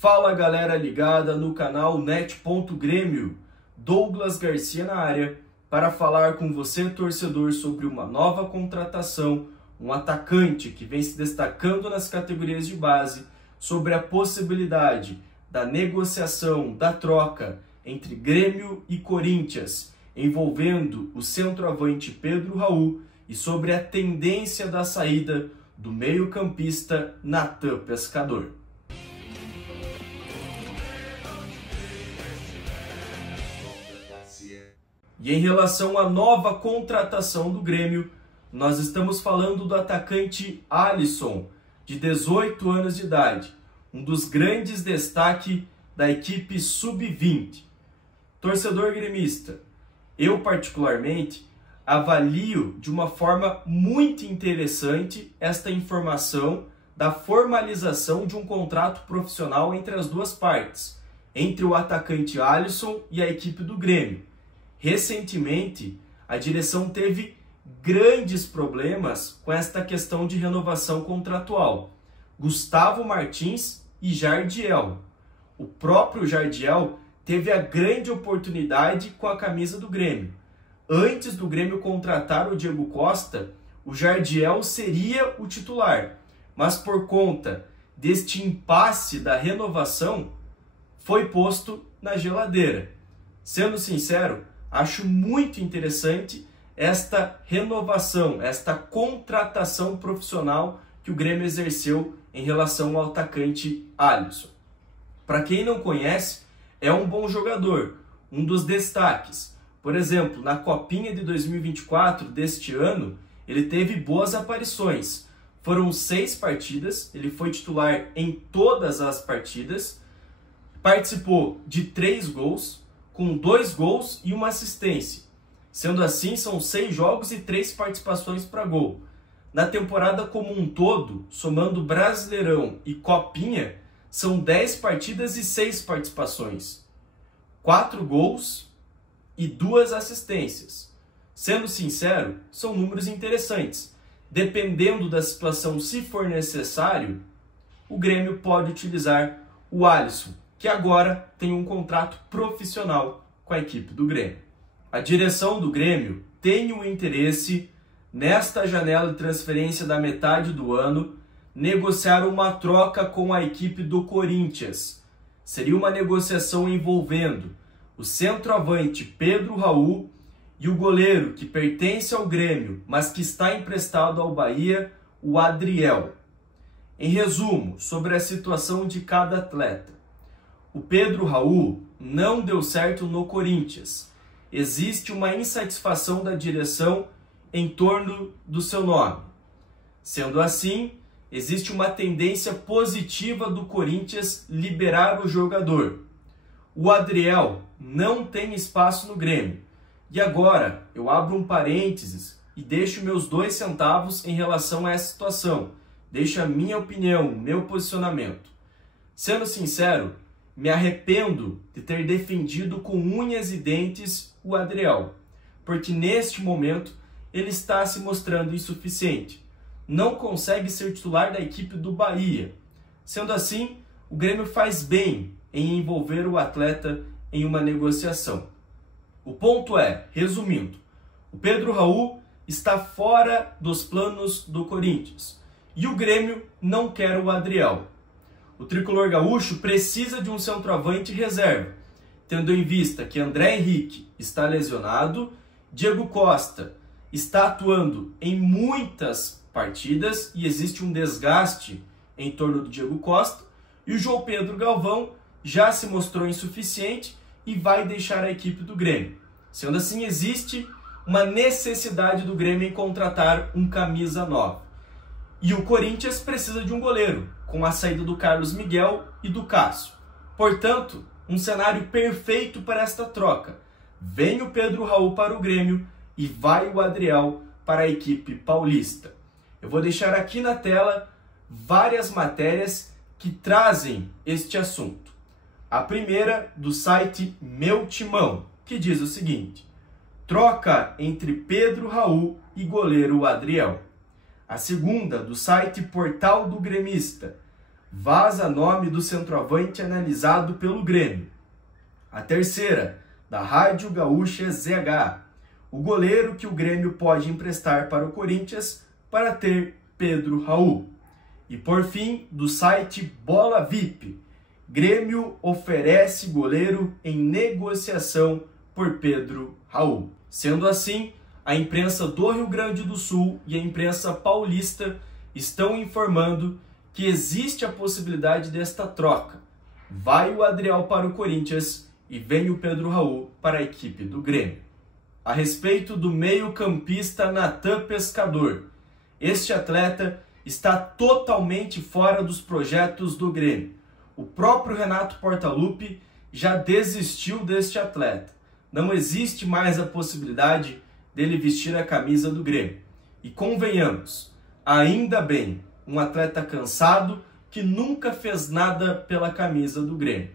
Fala galera ligada no canal Net.Grêmio, Douglas Garcia na área para falar com você torcedor sobre uma nova contratação, um atacante que vem se destacando nas categorias de base, sobre a possibilidade da negociação, da troca entre Grêmio e Corinthians, envolvendo o centroavante Pedro Raul e sobre a tendência da saída do meio-campista Natan Pescador. E em relação à nova contratação do Grêmio, nós estamos falando do atacante Alisson, de 18 anos de idade, um dos grandes destaques da equipe sub-20. Torcedor gremista, eu particularmente avalio de uma forma muito interessante esta informação da formalização de um contrato profissional entre as duas partes, entre o atacante Alisson e a equipe do Grêmio. Recentemente, a direção teve grandes problemas com esta questão de renovação contratual. Gustavo Martins e Jardiel. O próprio Jardiel teve a grande oportunidade com a camisa do Grêmio. Antes do Grêmio contratar o Diego Costa, o Jardiel seria o titular, mas por conta deste impasse da renovação, foi posto na geladeira. Sendo sincero, acho muito interessante esta renovação, esta contratação profissional que o Grêmio exerceu em relação ao atacante Alisson. Para quem não conhece, é um bom jogador, um dos destaques. Por exemplo, na Copinha de 2024 deste ano, ele teve boas aparições. Foram 6 partidas, ele foi titular em todas as partidas, participou de 3 gols, com 2 gols e 1 assistência. Sendo assim, são 6 jogos e 3 participações para gol. Na temporada como um todo, somando Brasileirão e Copinha, são 10 partidas e 6 participações. 4 gols e 2 assistências. Sendo sincero, são números interessantes. Dependendo da situação, se for necessário, o Grêmio pode utilizar o Alisson, que agora tem um contrato profissional com a equipe do Grêmio. A direção do Grêmio tem o interesse, nesta janela de transferência da metade do ano, negociar uma troca com a equipe do Corinthians. Seria uma negociação envolvendo o centroavante Pedro Raul e o goleiro que pertence ao Grêmio, mas que está emprestado ao Bahia, o Adriel. Em resumo, sobre a situação de cada atleta. O Pedro Raul não deu certo no Corinthians. Existe uma insatisfação da direção em torno do seu nome. Sendo assim, existe uma tendência positiva do Corinthians liberar o jogador. O Adriel não tem espaço no Grêmio. E agora eu abro um parênteses e deixo meus 2 centavos em relação a essa situação. Deixo a minha opinião, o meu posicionamento. Sendo sincero, me arrependo de ter defendido com unhas e dentes o Adriel, porque neste momento ele está se mostrando insuficiente. Não consegue ser titular da equipe do Bahia. Sendo assim, o Grêmio faz bem em envolver o atleta em uma negociação. O ponto é, resumindo, o Pedro Raul está fora dos planos do Corinthians e o Grêmio não quer o Adriel. O tricolor gaúcho precisa de um centroavante reserva, tendo em vista que André Henrique está lesionado, Diego Costa está atuando em muitas partidas e existe um desgaste em torno do Diego Costa, e o João Pedro Galvão já se mostrou insuficiente e vai deixar a equipe do Grêmio. Sendo assim, existe uma necessidade do Grêmio em contratar um camisa 9. E o Corinthians precisa de um goleiro, com a saída do Carlos Miguel e do Cássio. Portanto, um cenário perfeito para esta troca. Vem o Pedro Raul para o Grêmio e vai o Adriel para a equipe paulista. Eu vou deixar aqui na tela várias matérias que trazem este assunto. A primeira do site Meu Timão, que diz o seguinte: troca entre Pedro Raul e goleiro Adriel. A segunda, do site Portal do Gremista, vaza nome do centroavante analisado pelo Grêmio. A terceira, da Rádio Gaúcha ZH, o goleiro que o Grêmio pode emprestar para o Corinthians para ter Pedro Raul. E por fim, do site Bola VIP, Grêmio oferece goleiro em negociação por Pedro Raul. Sendo assim, a imprensa do Rio Grande do Sul e a imprensa paulista estão informando que existe a possibilidade desta troca. Vai o Adriel para o Corinthians e vem o Pedro Raul para a equipe do Grêmio. A respeito do meio-campista Natan Pescador, este atleta está totalmente fora dos projetos do Grêmio. O próprio Renato Portaluppi já desistiu deste atleta. Não existe mais a possibilidade dele vestir a camisa do Grêmio. E convenhamos, ainda bem, um atleta cansado que nunca fez nada pela camisa do Grêmio.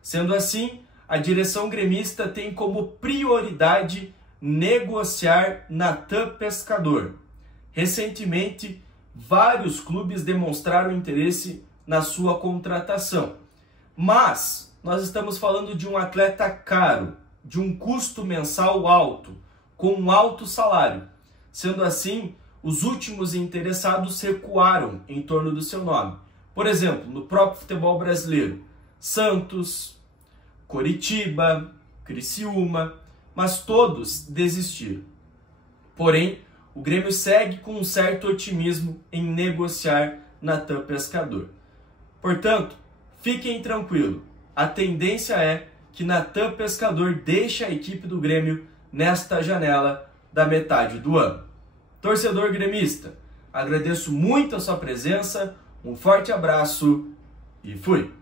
Sendo assim, a direção gremista tem como prioridade negociar Natan Pescador. Recentemente, vários clubes demonstraram interesse na sua contratação. Mas nós estamos falando de um atleta caro, de um custo mensal alto, com um alto salário. Sendo assim, os últimos interessados recuaram em torno do seu nome. Por exemplo, no próprio futebol brasileiro, Santos, Coritiba, Criciúma, mas todos desistiram. Porém, o Grêmio segue com um certo otimismo em negociar Natan Pescador. Portanto, fiquem tranquilos, a tendência é que Natan Pescador deixe a equipe do Grêmio nesta janela da metade do ano. Torcedor gremista, agradeço muito a sua presença, um forte abraço e fui!